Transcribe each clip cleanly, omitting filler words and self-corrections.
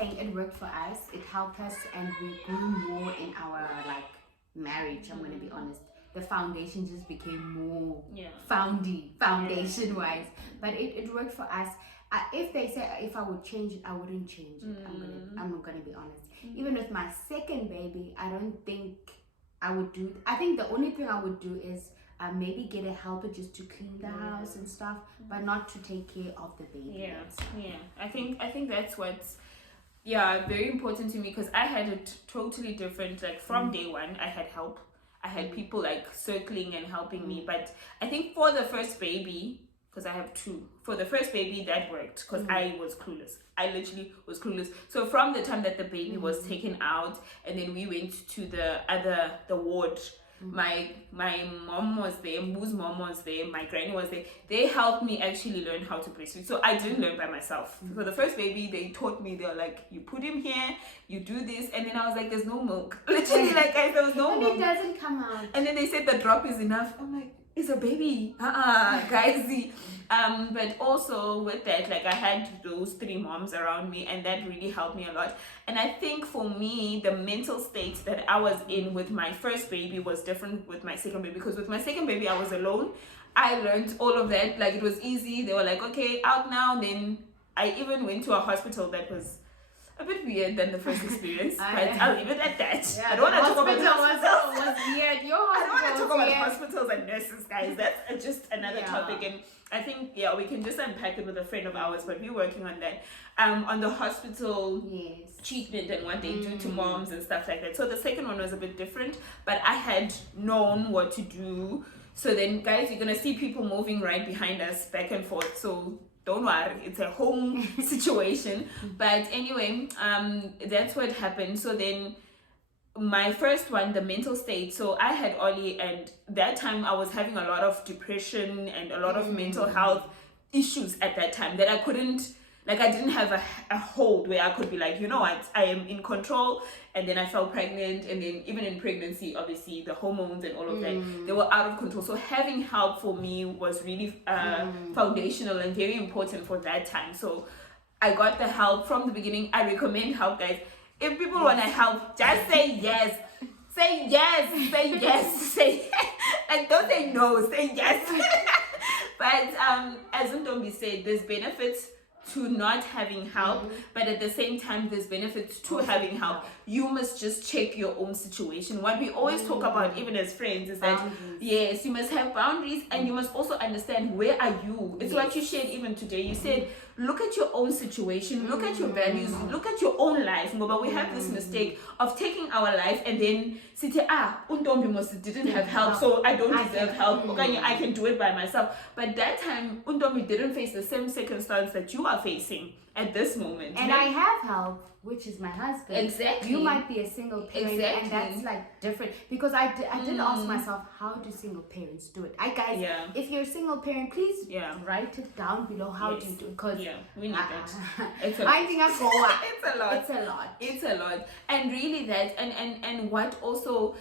saying it worked for us. It helped us, and we grew more in our like marriage. I'm gonna be honest. The foundation just became more foundation wise. But it worked for us. If they say if I would change it, I wouldn't change it. I'm gonna be honest. Even with my second baby, I don't think I would do. I think the only thing I would do is maybe get a helper just to clean the house and stuff, but not to take care of the baby. I think that's what's very important to me, because I had it totally different. Like from day one, I had help. I had people like circling and helping me. But I think for the first baby, because I have two, for the first baby that worked, because I was clueless. I literally was clueless. So from the time that the baby was taken out, and then we went to the ward, my mom was there, Moo's mom was there, my granny was there. They helped me actually learn how to breastfeed. So I didn't learn by myself. For the first baby, they taught me. They were like, you put him here, you do this, and then I was like, there's no milk. Literally, like there was no milk. And it doesn't come out. And then they said the drop is enough. I'm like, it's a baby. Guys. But also with that, like I had those three moms around me, and that really helped me a lot. And I think for me, the mental state that I was in with my first baby was different with my second baby, because with my second baby I was alone. I learned all of that, like it was easy. They were like, okay, out now. Then I even went to a hospital that was a bit weird than the first experience, but I'll leave it at that. Yeah, I don't want to talk about the hospital was weird. Your I don't want to hospital talk was about weird. hospitals and nurses, guys. That's just another topic, and I think we can just unpack it with a friend of ours, but we're working on that. On the hospital treatment and what they do to moms and stuff like that. So the second one was a bit different, but I had known what to do. So then, guys, you're gonna see people moving right behind us, back and forth. So don't worry, it's a home situation. But anyway, that's what happened. So then my first one, the mental state. So I had Ollie, and that time I was having a lot of depression and a lot of mental health issues at that time that I couldn't, like I didn't have a hold where I could be like, you know what, I am in control. And then I fell pregnant, and then even in pregnancy, obviously the hormones and all of that, they were out of control. So having help for me was really foundational and very important for that time. So I got the help from the beginning. I recommend help, guys. If people want to help, just say yes. Say yes. Say yes. Say and don't say no. Say yes. But as Ntombi said, there's benefits to not having help, but at the same time there's benefits to having help. You must just check your own situation. What we always talk about, even as friends, is that yes, you must have boundaries, and you must also understand where are you. It's what you shared even today. You said, look at your own situation, look at your values, look at your own life. But we have this mistake of taking our life and then say, Untombi must didn't have help, so I don't deserve help. Okay, I can do it by myself. But that time, Untombi didn't face the same circumstance that you are facing at this moment. And I have help, which is my husband. Exactly. You might be a single parent, and that's like different. Because I did ask myself, how do single parents do it? Guys, if you're a single parent, please write it down below. How do you do it? Because we need that. It's a lot. It's a lot. It's a lot. And really that, and what also,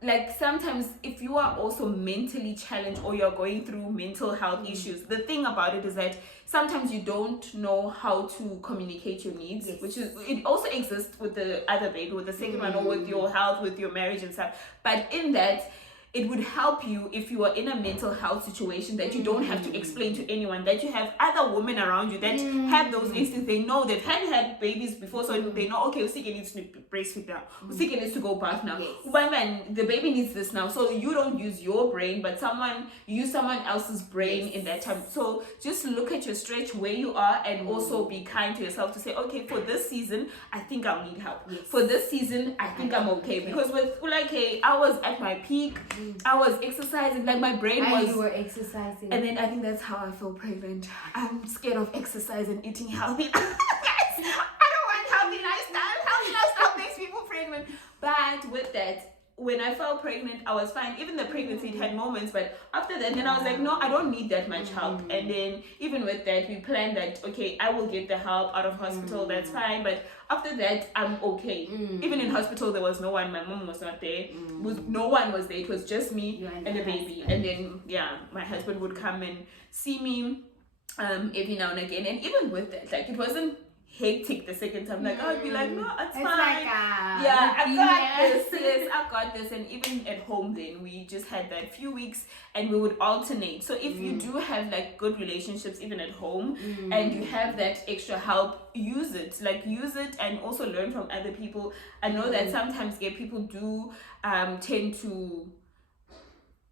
like sometimes if you are also mentally challenged or you're going through mental health issues, the thing about it is that sometimes you don't know how to communicate your needs, which is, it also exists with the other baby, with the second one, or with your health, with your marriage and stuff. But in that, it would help you if you are in a mental health situation that you don't have to explain to anyone, that you have other women around you that have those instincts. They know they've had babies before, so they know, okay, Usike needs to breastfeed now, Usike needs to go bath now, the baby needs this now. So you don't use your brain, but use someone else's brain in that time. So just look at your stretch, where you are, and also be kind to yourself to say, okay, for this season I think I'll need help. For this season I think I'm okay. Because with I was at my peak, I was exercising, like my brain was. You were exercising. And then I think that's how I feel pregnant. I'm scared of exercise and eating healthy. I don't want healthy lifestyle. Healthy lifestyle makes people pregnant. But with that, when I felt pregnant, I was fine. Even the pregnancy, it had moments, but after that, then I was like, no, I don't need that much help. And then even with that, we planned that, okay, I will get the help out of hospital, that's fine. But after that, I'm okay. Even in hospital, there was no one. My mom was not there. No one was there. It was just me and the baby. And then, my husband would come and see me every now and again. And even with that, like, it wasn't hectic the second time. Like, I'd be like, no, it's fine. Like, yeah, I got this. Yes, I got this. And even at home then, we just had that few weeks and we would alternate. So if you do have like good relationships even at home and you have that extra help, use it. Like, use it and also learn from other people. I know that sometimes gay people do tend to,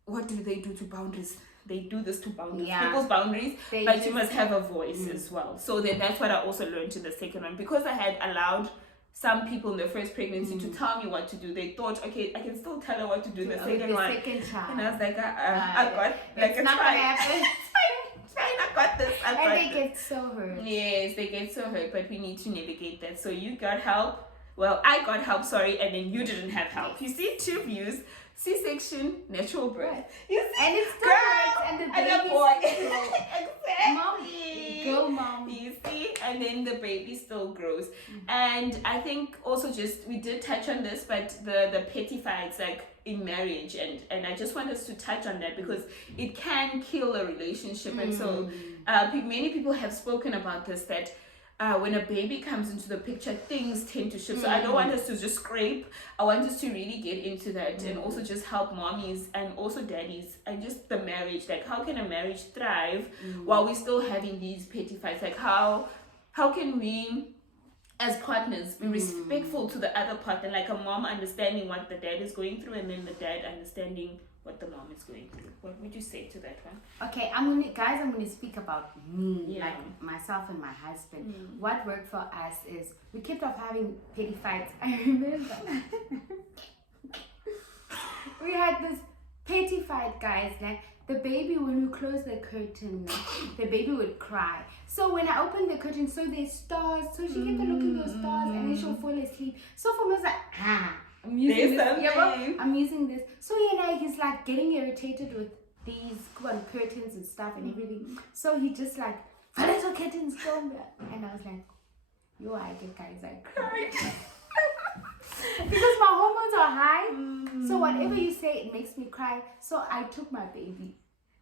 what do they do to boundaries? They do this to boundaries, people's boundaries, but you must have a voice as well. So then that's what I also learned in the second one. Because I had allowed some people in their first pregnancy to tell me what to do, they thought, okay, I can still tell her what to do in the second one. Child. And I was like, I got, like, it's not fine. Gonna happen. It's fine, I got this. And they get so hurt. Yes, they get so hurt, but we need to navigate that. So you got help. Well, I got help, sorry, and then you didn't have help. You see, 2 views. C-section, natural birth. Yes. And it's still hurts, and the baby's boy. Exactly. Mommy. Go, mom. You see? And then the baby still grows. And I think also just, we did touch on this, but the petty fights, like in marriage, and I just want us to touch on that because it can kill a relationship. And so many people have spoken about this, that when a baby comes into the picture, things tend to shift. So I don't want us to just scrape. I want us to really get into that and also just help mommies and also daddies and just the marriage. Like, how can a marriage thrive while we're still having these petty fights? Like, how can we, as partners, be respectful to the other partner? Like a mom understanding what the dad is going through and then the dad understanding what the mom is going through. What would you say to that one? Okay, I'm gonna speak about me, like myself and my husband. What worked for us is we kept off having petty fights. I remember we had this petty fight, guys. Like the baby, when we closed the curtain, the baby would cry. So when I opened the curtain, so there's stars. So she kept on looking at those stars, and then she'll fall asleep. So for me, I was like, I'm using this. I'm using this. So he's like getting irritated with these curtains and stuff and everything. So he just like, little curtains go. And I was like, yo, I get guys, I cried. Because my hormones are high. So whatever you say, it makes me cry. So I took my baby.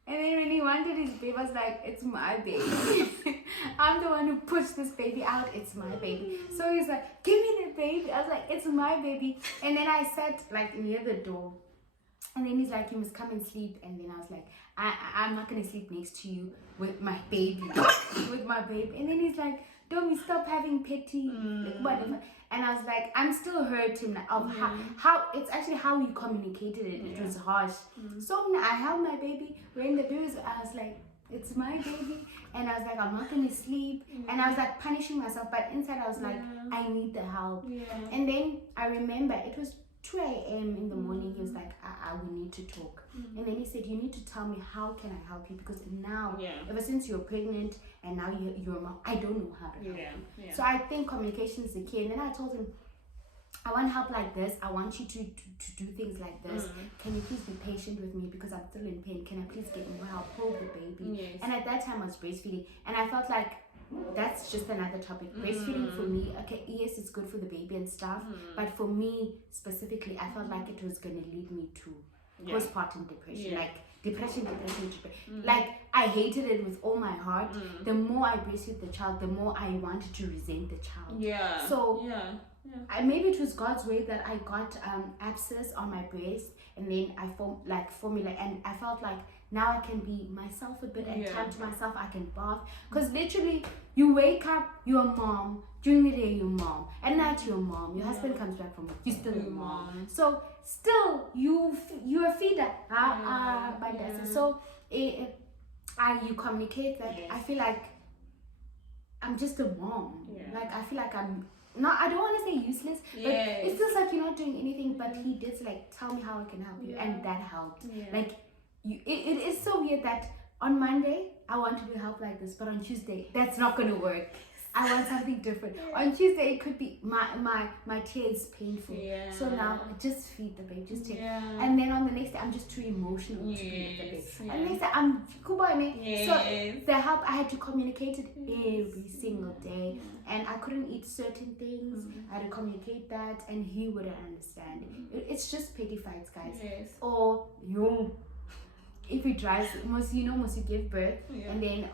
And then when he wanted his baby, I was like, it's my baby. I'm the one who pushed this baby out. It's my baby. So he's like, give me the baby. I was like, it's my baby. And then I sat like near the door. And then he's like, you must come and sleep. And then I was like, I'm not going to sleep next to you with my baby. With my baby. And then he's like, don't stop having petty, whatever. And I was like, I'm still hurting of how it's actually how we communicated it. It was harsh. So I held my baby. When the baby was, I was like, it's my baby. And I was like, I'm not going to sleep. And I was like punishing myself. But inside I was like, I need the help. And then I remember it was 2 a.m. in the morning. He was like, we need to talk. And then he said, you need to tell me, how can I help you? Because now, ever since you're pregnant and now you're a mom, I don't know how to help you. So I think communication is the key. And then I told him, I want help like this. I want you to do things like this. Can you please be patient with me because I'm still in pain? Can I please get more help? Hold the baby. And at that time I was breastfeeding. And I felt like that's just another topic. Breastfeeding for me, okay, yes, it's good for the baby and stuff, but for me specifically, I felt like it was going to lead me to postpartum depression, like depression. Like I hated it with all my heart. The more I breastfeed the child, the more I wanted to resent the child. So maybe it was God's way that I got abscess on my breast, and then I formed formula, and I felt like now I can be myself a bit and time to myself. I can bath, because literally you wake up, you're a mom, during the day you're a mom, at night you're a mom, your husband comes back from work, you're still a mom. So still you're a feeder. So you communicate that. I feel like I'm just a mom. Like I feel like I'm not, I don't want to say useless, but it feels like you're not doing anything. But he did like, tell me how I can help you, and that helped. Like it is so weird that on Monday I want to be helped like this, but on Tuesday that's not going to work. I want something different. On Tuesday it could be my tear is painful. So now just feed the baby, just take. And then on the next day I'm just too emotional to feed the baby. And next day I'm kubane. So the help, I had to communicate it every single day, and I couldn't eat certain things. I had to communicate that, and he wouldn't understand. It's just petty fights, guys. Or you. if he drives, must you give birth, and then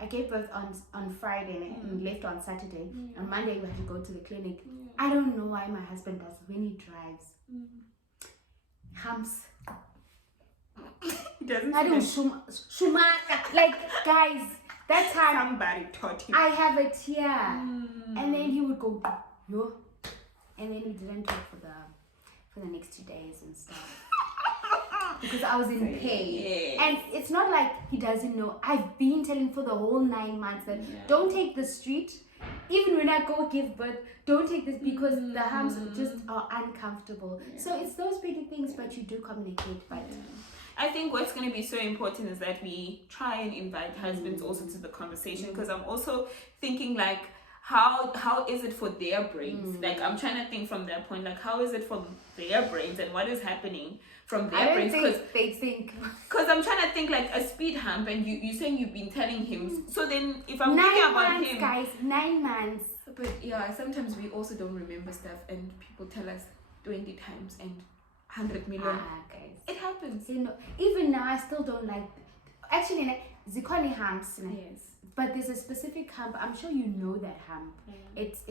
I gave birth on Friday and left on Saturday. On Monday we had to go to the clinic. I don't know why my husband does when he drives. Humps. He doesn't. I don't shumaka. Like, guys, that time somebody taught him. I have it here, and then he would go no, and then he didn't talk for the next 2 days and stuff. Because I was in pain. Yes. And it's not like he doesn't know. I've been telling for the whole 9 months that don't take the street. Even when I go give birth, don't take this because the humps just are uncomfortable. So it's those petty things, but you do communicate. But I think what's going to be so important is that we try and invite husbands also to the conversation, because I'm also thinking like, how is it for their brains? Like, I'm trying to think from their point, like, how is it for their brains and what is happening from their brains? Because I'm trying to think like a speed hump, and you're saying you've been telling him. So then if I'm thinking about him, guys, 9 months. But yeah, sometimes we also don't remember stuff, and people tell us 20 times and 100 million. Guys, it happens. Even now I still don't like. Actually, like zikoni humps. Yes. But there's a specific hump. I'm sure you know that hump. It's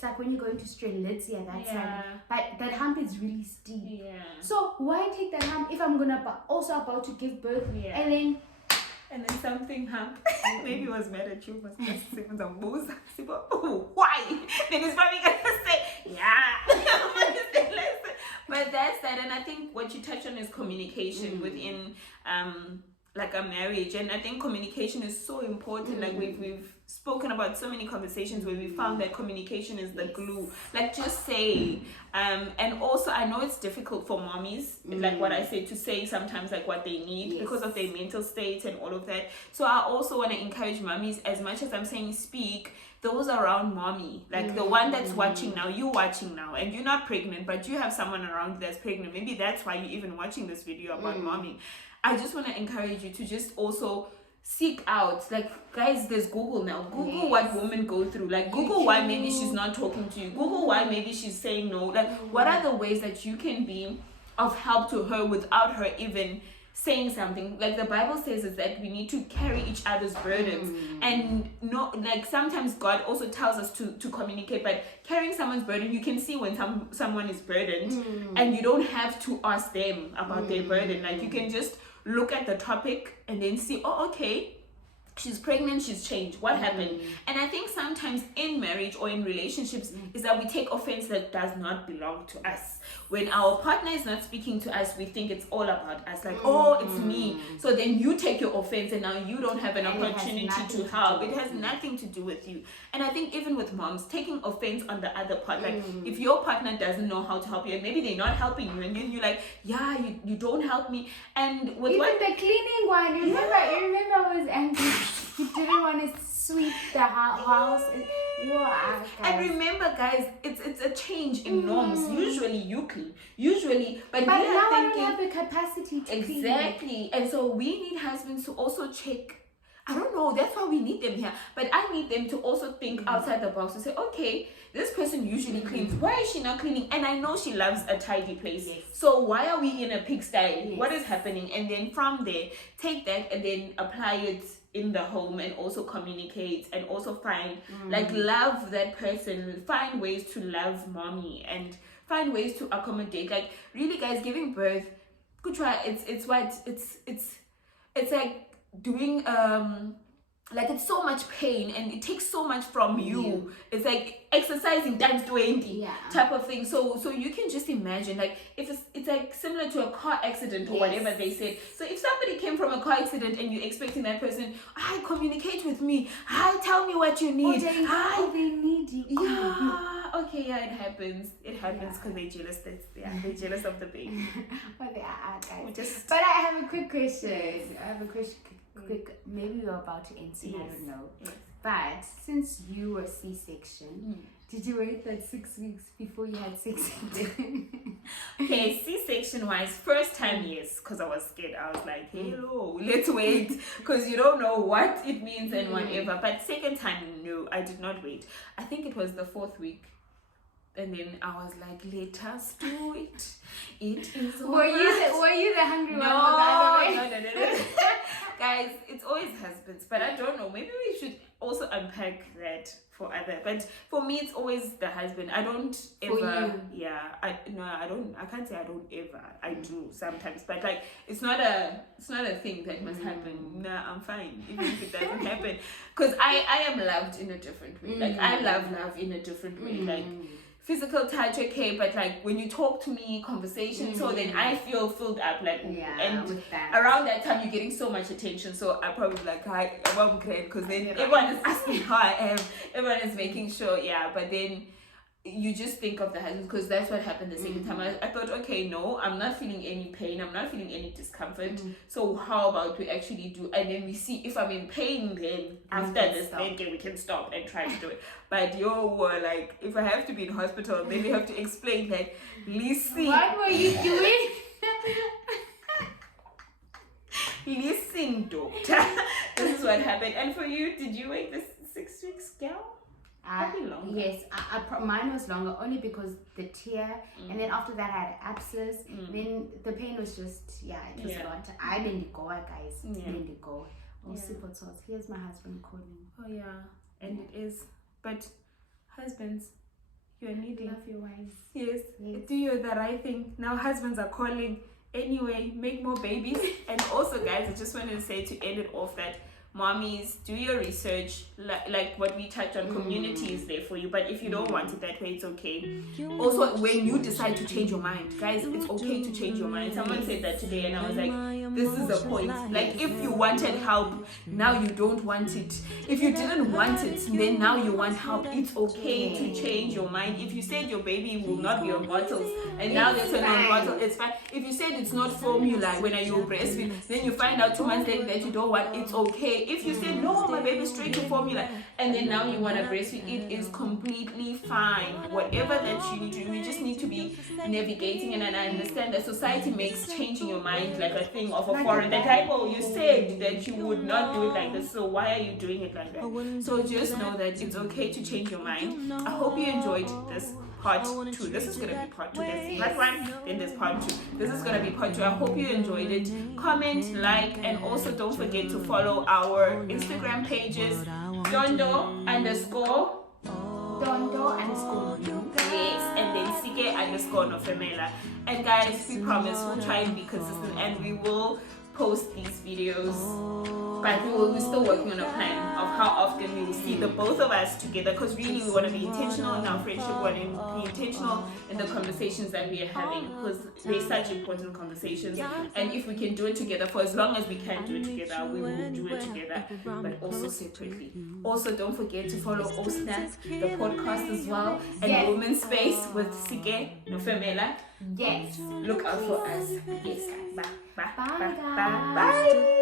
like when you're going to Strelitzia, that side. But that hump is really steep. Yeah. So why take that hump if I'm also about to give birth? And then something happened. Maybe he was mad at you. Why? Then he's probably gonna say, But that's that. And I think what you touch on is communication within like a marriage, and I think communication is so important. Like we've spoken about so many conversations where we found that communication is the glue. Like, just say and also I know it's difficult for mommies, like what I say, to say sometimes like what they need because of their mental state and all of that. So I also want to encourage mommies, as much as I'm saying speak, those around mommy, like the one that's watching now, you watching now, and you're not pregnant but you have someone around you that's pregnant. Maybe that's why you're even watching this video about mommy. I just want to encourage you to just also seek out, like, guys, there's Google now. Google what women go through. Like, Google why maybe she's not talking to you. Google why maybe she's saying no. Like, what are the ways that you can be of help to her without her even saying something? Like the Bible says is that we need to carry each other's burdens. And no, like sometimes God also tells us to communicate, but carrying someone's burden, you can see when someone is burdened and you don't have to ask them about their burden. Like, you can just look at the topic and then see, oh, okay, she's pregnant, she's changed, what happened? And I think sometimes in marriage or in relationships is that we take offense that does not belong to us. When our partner is not speaking to us, we think it's all about us, like, oh, it's me. So then you take your offense and now you don't have an opportunity to help. It has nothing to do with you. And I think even with moms, taking offense on the other part, like if your partner doesn't know how to help you and maybe they're not helping you, and then you're like, you don't help me. And with even the cleaning one, you remember I was angry. He didn't want to sweep the house. And remember, guys, it's a change in norms. Usually you clean. But now we are I thinking, don't have the capacity to clean. Exactly. And so we need husbands to also check. I don't know, that's why we need them here. But I need them to also think outside the box and say, okay, this person usually cleans. Why is she not cleaning? And I know she loves a tidy place. So why are we in a pigsty? What is happening? And then from there, take that and then apply it in the home, and also communicate, and also find like love that person, find ways to love mommy and find ways to accommodate. Like, really, guys, giving birth, good try. It's like doing like, it's so much pain and it takes so much from you. It's like exercising times 20 type of thing. So you can just imagine, like, if it's like similar to a car accident or whatever they said. So if somebody came from a car accident and you're expecting that person, hi, communicate with me, hi, tell me what you need, hi, they need you. Okay, it happens because they're jealous. They're jealous of the baby. But they are, guys. But I have a quick question. Maybe you're about to answer. I don't know. But since you were C-section, did you wait like 6 weeks before you had sex again? Okay, C-section wise, first time, yes, because I was scared. I was like, hello, let's wait, because you don't know what it means and whatever. But second time, no, I did not wait. I think it was the 4th week. And then I was like, let us do it. It is Were you the hungry one? No. Guys, it's always husbands, but I don't know. Maybe we should also unpack that for other. But for me, it's always the husband. I don't ever. Yeah, I don't. I can't say I don't ever. I do sometimes, but like it's not a thing that must happen. Nah, I'm fine even if it doesn't happen, because I am loved in a different way. Like I love in a different way. Like physical touch, okay, but like when you talk to me, conversation, so then I feel filled up, like, and with that. Around that time you're getting so much attention, so I probably like, hi, I'm great, because then everyone is asking how I am, everyone is making sure, but then you just think of the husband, because that's what happened the second time. I thought, okay, no, I'm not feeling any pain, I'm not feeling any discomfort, so how about we actually do, and then we see if I'm in pain, then after this, then we can stop and try to do it. But like, if I have to be in hospital, then you have to explain that, listen. What were you doing? Listen, doctor. This is what happened. And for you, did you wait this 6 weeks, gal? Probably longer. Yes, mine was longer only because the tear, and then after that I had abscess. Then the pain was just it was a lot. I'm in the Goa, guys. In the Goa. Super sauce. Here's my husband calling. Oh yeah, and it is. But husbands, you are needing. Love your wives. Yes. Do you the right thing. Now husbands are calling. Anyway, make more babies. And also, guys, I just wanted to say to end it off that mommies, do your research, like what we touched on. Community is there for you, but if you don't want it that way, it's okay. Also, when you decide to change your mind, guys, it's okay to change your mind. Someone said that today and I was like, this is the point. Like, if you wanted help, now you don't want it. If you didn't want it, then now you want help. It's okay to change your mind. If you said your baby will not be on bottles and now they're turning on bottle, it's fine. If you said it's not formula when you breastfeed, then you find out 2 months later that you don't want, it's okay. If you say no, my baby's straight to formula, and then now you want to breastfeed, it is completely fine. Whatever that you need to do, we just need to be navigating. And I understand that society makes changing your mind like a thing of a foreign. Like, oh, you said that you would not do it like this, so why are you doing it like that? So just know that it's okay to change your mind. I hope you enjoyed this part 2. This is going to be part 2. There's part 1, then there's part 2. This is going to be part 2. I hope you enjoyed it. Comment, like, and also don't forget to follow our Instagram pages, Dondo_. Yes, and then Sike_Nofemela. And guys, we promise we'll try and be consistent, and we will post these videos. But we're still working on a plan of how often we will see the both of us together, because really we want to be intentional in our friendship, we want to be intentional in the conversations that we are having, because they're such important conversations. And if we can do it together, for as long as we can do it together, we will do it together, but also separately. Also, don't forget to follow Osna, the podcast as well, and Women's Space with Sike Nofemela. Yes. Look out for us. Yes. Bye. Bye.